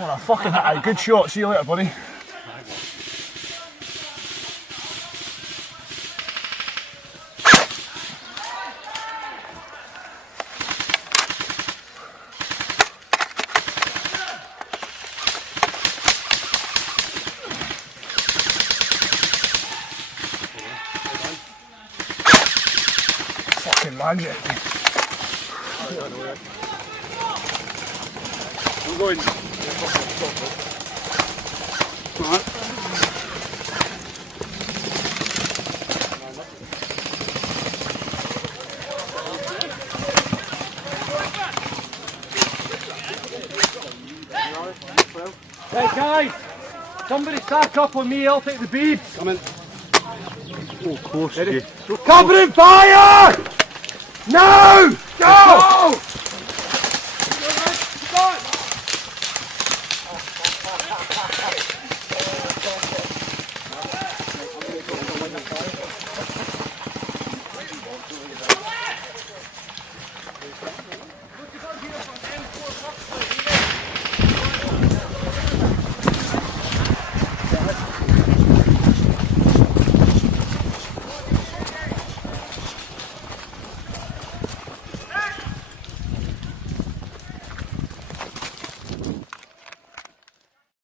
What a fucking hit. Good shot. See you later, buddy. Fucking magic. I'm going. Right. Right guys, somebody stack up on me, I'll take the beads. Come in. Oh, close. Covering fire! Now! Go!